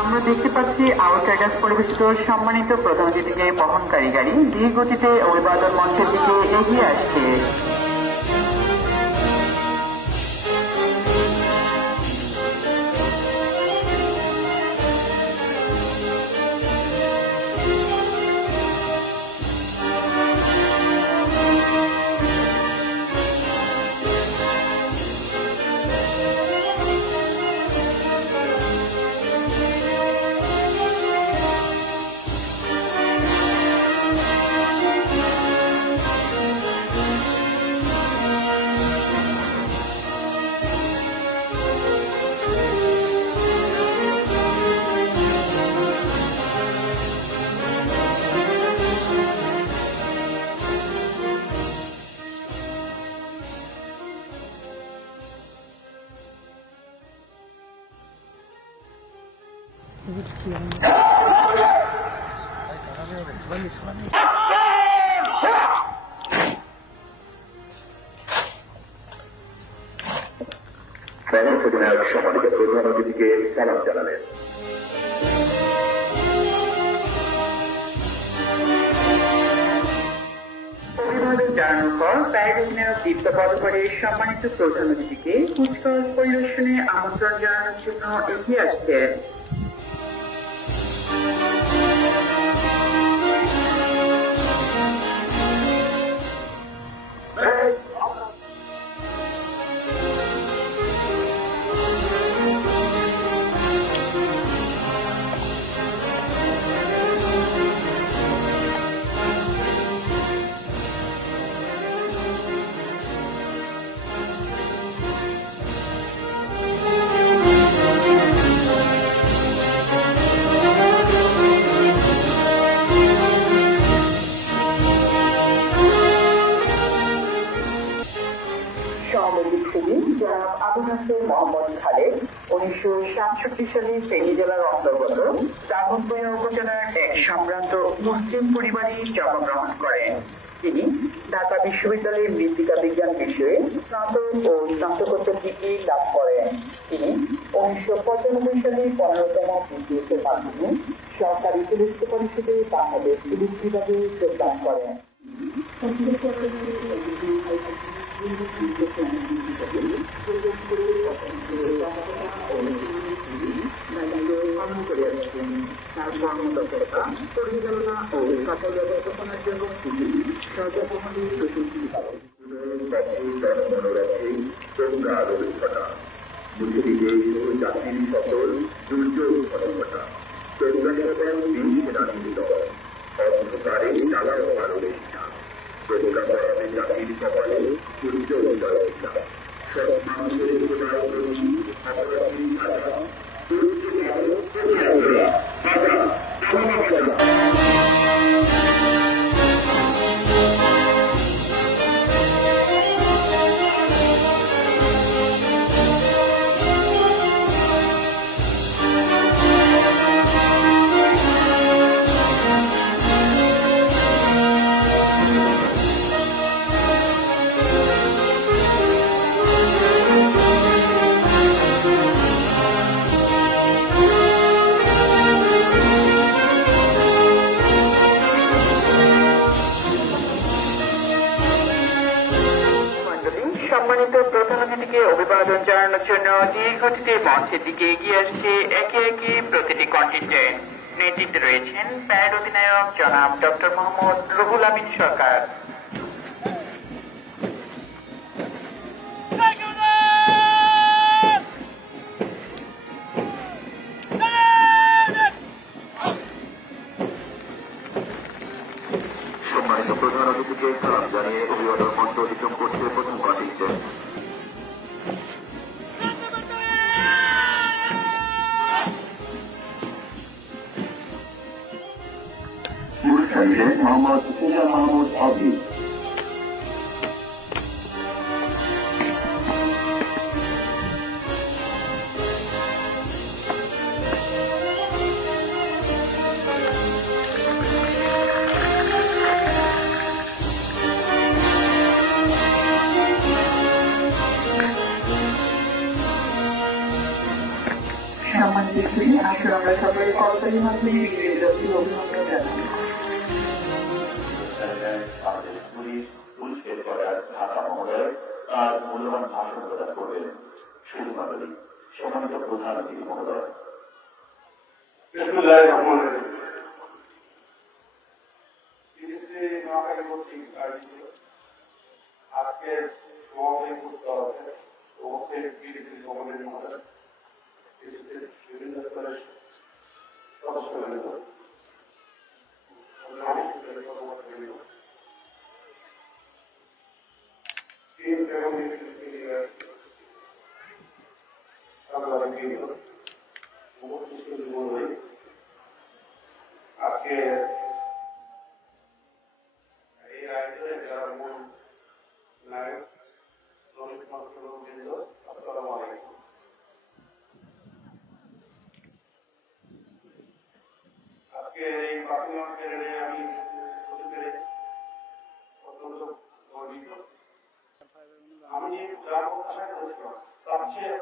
আমরা দেখতে পাচ্ছি আউটসাইডার্স পরিবেশিত সম্মানিত প্রধান অতিথিকে বহনকারী গাড়ি ধীর গতিতে অভিবাদন মঞ্চের দিকে এগিয়ে আসছে। সম্মানিত প্রধান অতিথিকে সালাম জানালেন। অভিবাদন জানানোর পর প্যারেড অধিনায়ক দীপ্ত পদকরের সম্মানিত প্রধান অতিথিকে কুচকাওয়াজ পরিদর্শনে আমন্ত্রণ জানানোর জন্য এগিয়ে আসছেন। মোহাম্মদ খালেদ 1967 সালে ফেনী জেলার অন্তর্গত দাগনভূঞা উপজেলার এক সম্ভ্রান্ত মুসলিম পরিবারে জন্মগ্রহণ করেন। তিনি ঢাকা বিশ্ববিদ্যালয়ের মৃত্তিকা বিজ্ঞান বিষয়ে স্নাতক ও স্নাতকোত্তর ডিগ্রি লাভ করেন। তিনি 1995 সালে 15তম বিসিএসের মাধ্যমে সরকারি পুলিশ পরিষদে বাংলাদেশ পুলিশ বিভাগে যোগদান করেন। তার কর্মদক্ষতা পরিচালনা ও সফল ব্যবস্থাপনার জন্য তিনি সর্বপ্রথমে প্রশংসিত করেন। জাতির সকল দুর্যোগ ঘটনা অন্ধকারে চালার কারণে জাতির কপালে সূর্য উদয় সব মানুষের সম্মানিত প্রধান অতিথিকে অভিবাদন জানানোর জন্য ধীর গতিতে মঞ্চের দিকে এগিয়ে আসছে একে একে প্রতিটি কন্টিনজেন্ট। নেতৃত্বে রয়েছেন প্যারেড অধিনায়ক জনাব ডক্টর মোহাম্মদ রুহুল আমিন সরকার। সম্মানিত প্রধান অতিথিকে সালাম জানিয়ে অভিবাদন মঞ্চ অতিক্রম করছে প্রথম কন্টিনজেন্ট। মোহাম্মদ সুজা মাহমুদ আজিজ। দিচ্ছি। আসলে আমরা সকলে করতালি মাধ্যমে এগিয়ে যাচ্ছি, অভিনন্দন জানাই। আমাদের পুলিশ হেডকোয়ার্টার ঢাকা মহোদয় তার মূল্যবান ভাষণ প্রদান করবেন। শুধু মণ্ডলী, সম্মানিত প্রধান অতিথি মহোদয়। বিসমিল্লাহির রহমানির রহিম। তিরিশে নোয়াখালী কর্তৃক আয়োজিত আজকের সমাবেশ তরফে উপস্থিত বিএনপি কমিটির মধ্যে বিভিন্ন স্তরের সদস্যবৃন্দ, আজকে এই আয়োজনে যারা মূল নায়ক শ্রমিক বৃন্দ, আসসালামু আলাইকুম। আজকে এই প্রাথমিক ক্যারিয়ারে আমি হতে পেরে অত্যন্ত গর্বিত। আমি যা কথা বলছিলাম তার চেয়ে